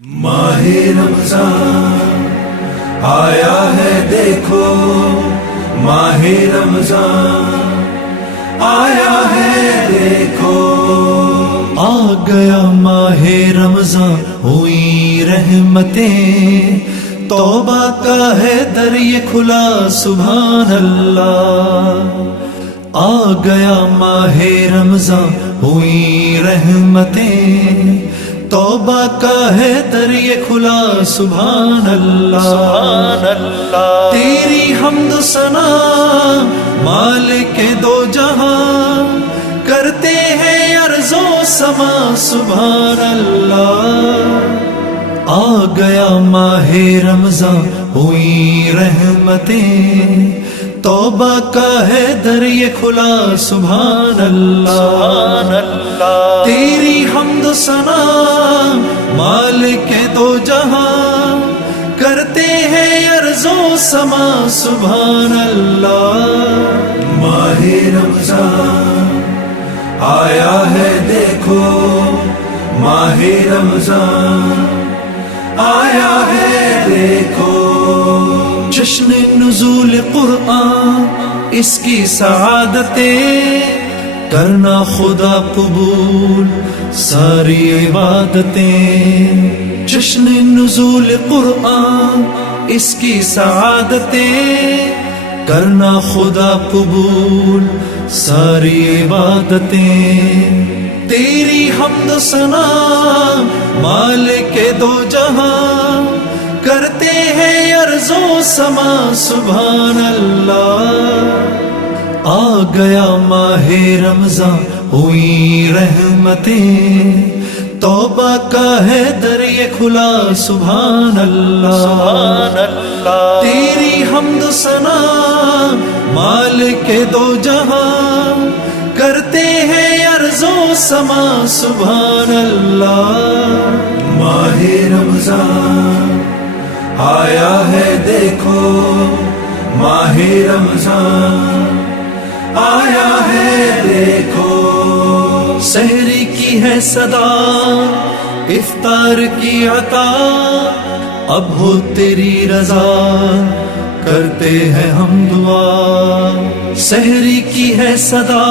ماہ رمضان آیا ہے دیکھو، ماہ رمضان آیا ہے دیکھو، آ گیا ماہ رمضان ہوئی رحمتیں، توبہ کا ہے در یہ کھلا سبحان اللہ۔ آ گیا ماہ رمضان ہوئی رحمتیں، توبہ کا ہے در یہ کھلا سبحان اللہ سبحان اللہ۔ تیری حمد و ثنا مالک دو جہاں، کرتے ہیں ارض و سما سبحان اللہ۔ آ گیا ماہ رمضان ہوئی رحمتیں، توبہ کا ہے در یہ کھلا سبحان اللہ سبحان اللہ۔ تیری حمد و ثنا مالک دو جہاں، کرتے ہیں ارض و سما سبحان اللہ۔ ماہ رمضان آیا ہے دیکھو، ماہ رمضان آیا ہے دیکھو، جشن نزول قرآن اس کی سعادتیں، کرنا خدا قبول ساری عبادتیں۔ جشن نزول قرآن اس کی سعادتیں، کرنا خدا قبول ساری عبادتیں۔ تیری حمد و ثنا مالک دو جہاں، کرتے ہیں ارض و سما سبحان اللہ۔ آ گیا ماہ رمضان ہوئی رحمتیں، توبہ کا ہے در یہ کھلا سبحان اللہ سبحان اللہ۔ تیری حمد و ثنا مالک دو جہاں، کرتے ہیں ارض و سما سبحان اللہ۔ ماہ رمضان آیا ہے دیکھو، ماہ رمضان آیا ہے دیکھو، سحری کی ہے صدا افطار کی عطا، اب ہو تیری رضا کرتے ہیں ہم دعا۔ سحری کی ہے صدا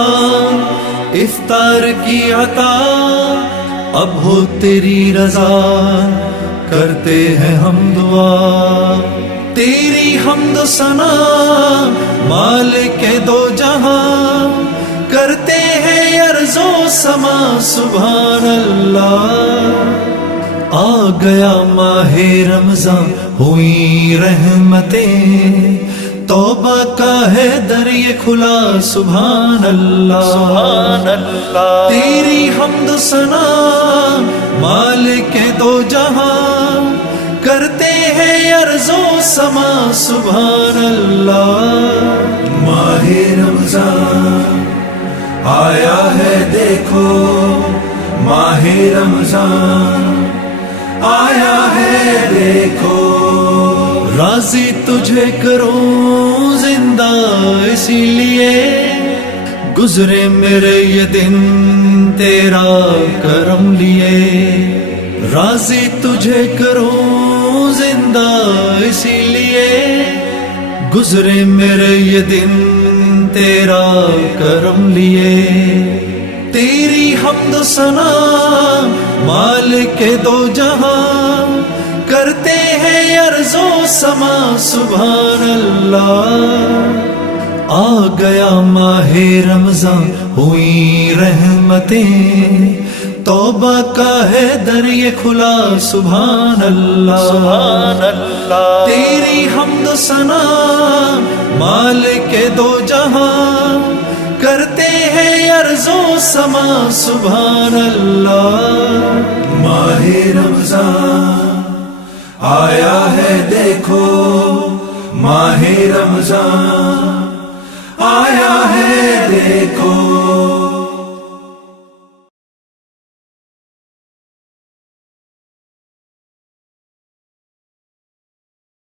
افطار کی عطا، اب ہو تیری رضا کرتے ہیں ہم دعا۔ تیری حمد و ثنا مالک دو جہاں، کرتے ہیں ارض و سما سبحان اللہ۔ آ گیا ماہ رمضان ہوئی رحمتیں، توبہ کا ہے در یہ کھلا سبحان اللہ سبحان اللہ۔ تیری حمد و ثنا مالک دو جہاں، کرتے ہیں ارض و سما سبحان اللہ۔ ماہ رمضان آیا ہے دیکھو، ماہ رمضان آیا ہے دیکھو، راضی تجھے کروں زندہ اسی لیے، گزرے میرے یہ دن تیرا کرم لیے۔ راضی تجھے کروں زندہ اسی لیے، گزرے میرے یہ دن تیرا کرم لیے۔ تیری حمد و ثنا مالک دو جہاں، کرتے ہیں ارض و سما سبحان اللہ۔ آ گیا ماہ رمضان ہوئی رحمتیں، توبہ کا ہے در یہ کھلا سبحان اللہ سبحان اللہ۔ تیری حمد و ثنا مالک دو جہاں، کرتے ہیں ارض و سما سبحان اللہ۔ ماہ رمضان آیا ہے دیکھو، ماہ رمضان آیا ہے دیکھو،